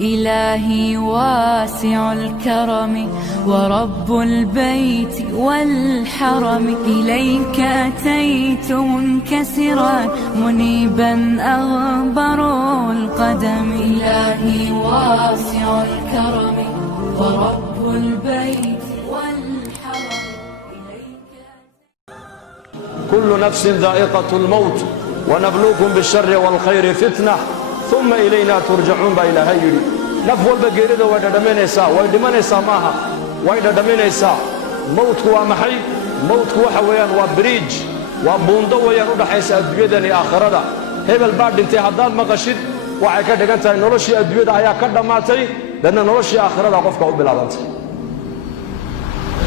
إلهي واسع الكرم ورب البيت والحرم، إليك أتيت منكسرا منيبا أغبر القدم. إلهي واسع الكرم ورب البيت والحرم، إليك كل نفس ذائقة الموت ونبلوكم بالشر والخير فتنة ثم إلينا ترجعون با إلهي يري نف walba geerida way dhadhaminaysaa way dhimanaysaa maaha way dhadhaminaysaa mawdku waa maxay mawdku waxa weeyaan waa bridge waa buundo weeyaan u dhaxaysa adduunyada iyo aakhirada hebel baa dhintay haddaad maqashid waxay ka dhigan tahay noloshii adduunyada ayaa ka dhamaatay dadna noloshii aakhirada qofka u bilaabantay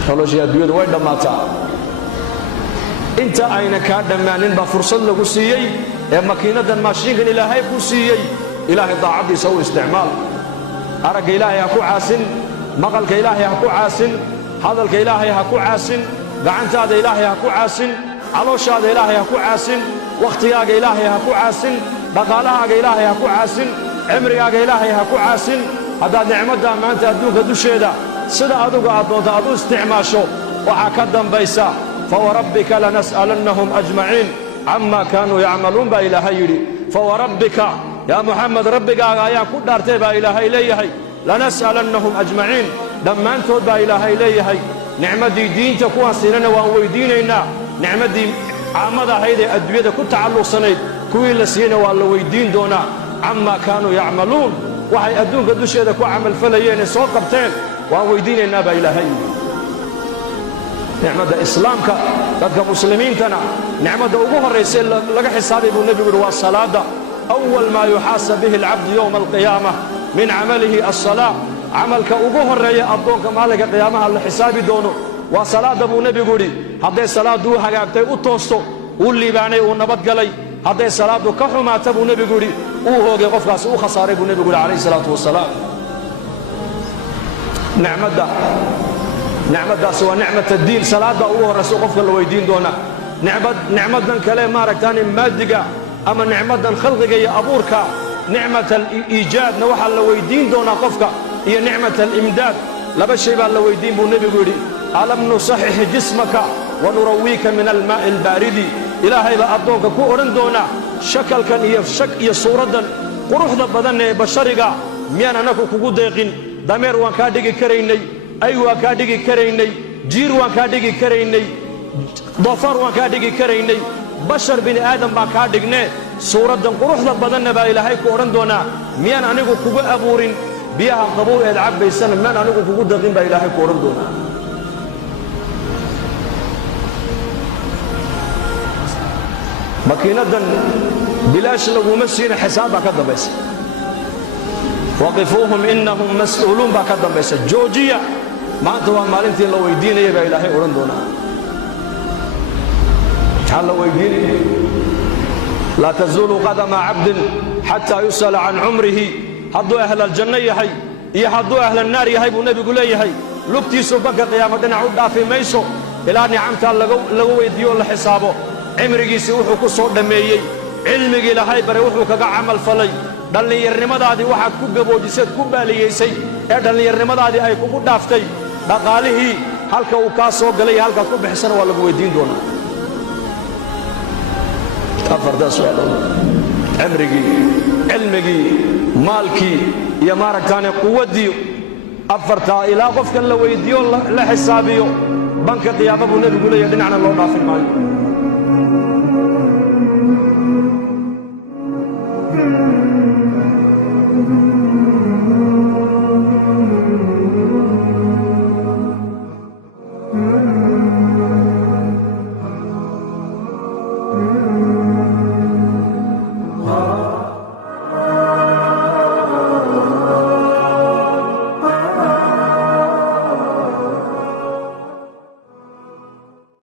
noloshii adduunyada way dhamaataa inta ayna ka dhamaanin ba fursad lagu siiyay ee makiinadan maashiinkan ilaahay ku siiyay ilaahay daacadiisa u isticmaal aragga ilaahay ha ku caasin maqalka ilaahay ha ku caasin hadalka ilaahay ha ku caasin gacantaada ilaahay ha ku caasin calooshaada ilaahay ha ku caasin waqtigaaga ilaahay ha ku caasin dhaqaalahaaga ilaahay ha ku caasin cimrigaaga ilaahay ha ku caasin haddaad nicmadda maanta adduunka dusheeda sida adugu aad doonto aad u isticmaasho waxaa ka dambaysa fawarabbika lanas'alannahum ajmaciin عما كانوا يعملون با إلهي يري فوربك يا محمد ربك آيان كدار تبا إلهي إليهي لنسألنهم أجمعين لما أنتوا با إلهي إليهي نعمة دين تكون سننا وأوي ديننا نعمة دي عمدا هيدي أدوية كنت تعلق سنيد كوي لسينا وألوي دين دونا عما كانوا يعملون وحي أدون قدوش يدك وعمل فليين سوقبتين وأوي ديننا با إلهي نعمة إسلامك dadka muslimiintana nicmada ugu horeysay laga xisaabay buu nabigu waa salaada awwal ma yuhasab bihi al-abd yawm al-qiyamah min amalihi as-salah amalka ugu horeeya adoonka maalinka qiyaamaha la xisaabi doono waa salaada buu nabigu yiri haday salaadu hagaagtay u toosto uu liibaanay uu nabad galay haday salaadu ka xumaata buu nabigu yiri uu hoogay qofkaas uu khasaaray buu nabigu yiri alayhi salatu wasalaam نعمة سوى نعمة الدين صلاة الله رسول قفك اللي ويدين دونا نعمة كلام ما ركتاني مادقة أما نعمة خلقك يا أبورك نعمة الإيجاد نوحى اللي ويدين دونا قفك هي نعمة الإمداد لبشي بقى اللي ويدين بو النبي يقولي ألم نصحح جسمك ونرويك من الماء البارد إلهي بقى أدونك كو أرن دونا شكل كان هي صورة قروح بدن بشرك ميانا نكو كو ديقين دمير وان كادقي كريني أي وكاديجي كريني جير وكاديجي كريني ضفر وكاديجي كريني بشر بني آدم بكاديجنا صورة دم قروح ذا بدن با إلهي كورن دونا ميان أنيقو كوجو أبورين بيها قبول العب بيسلم ميان أنيقو كوجو دقين با إلهي كورن دونا ماكينة دن بلاش لو مسين حسابها كذا بس وقفوهم إنهم مسؤولون بكذا بس جوجيا ما أنتوا مالنتي لو يدين يبى إلهي أورندونا تعال لو يدين لا تزول قدم عبد حتى يسأل عن عمره حدوا أهل الجنة يحي يحدوا أهل النار يحي والنبي يقول يحي لبتي سبك قيامتنا عود في ميسو إلى نعمت لو يديون لحسابه عمرك يسوحك صور دميي علمك إلهي بروحك كعمل فلي dhallinyarnimadaadii waxaad ku gaboojisay ku baaliyeysay ee dhallinyarnimadaadii ay kugu dhaaftay dhaqaalihii halka uu ka soo galay halka ku bixsan waa lagu weydiin doonaa afarta su'aal amrigi ilmigi maalki iyo maaragtaane quwadii afarta ila qofka la weydiyo la xisaabiyo banka qiyaamada nabigu leeyahay dhinacna loo dhaafin maayo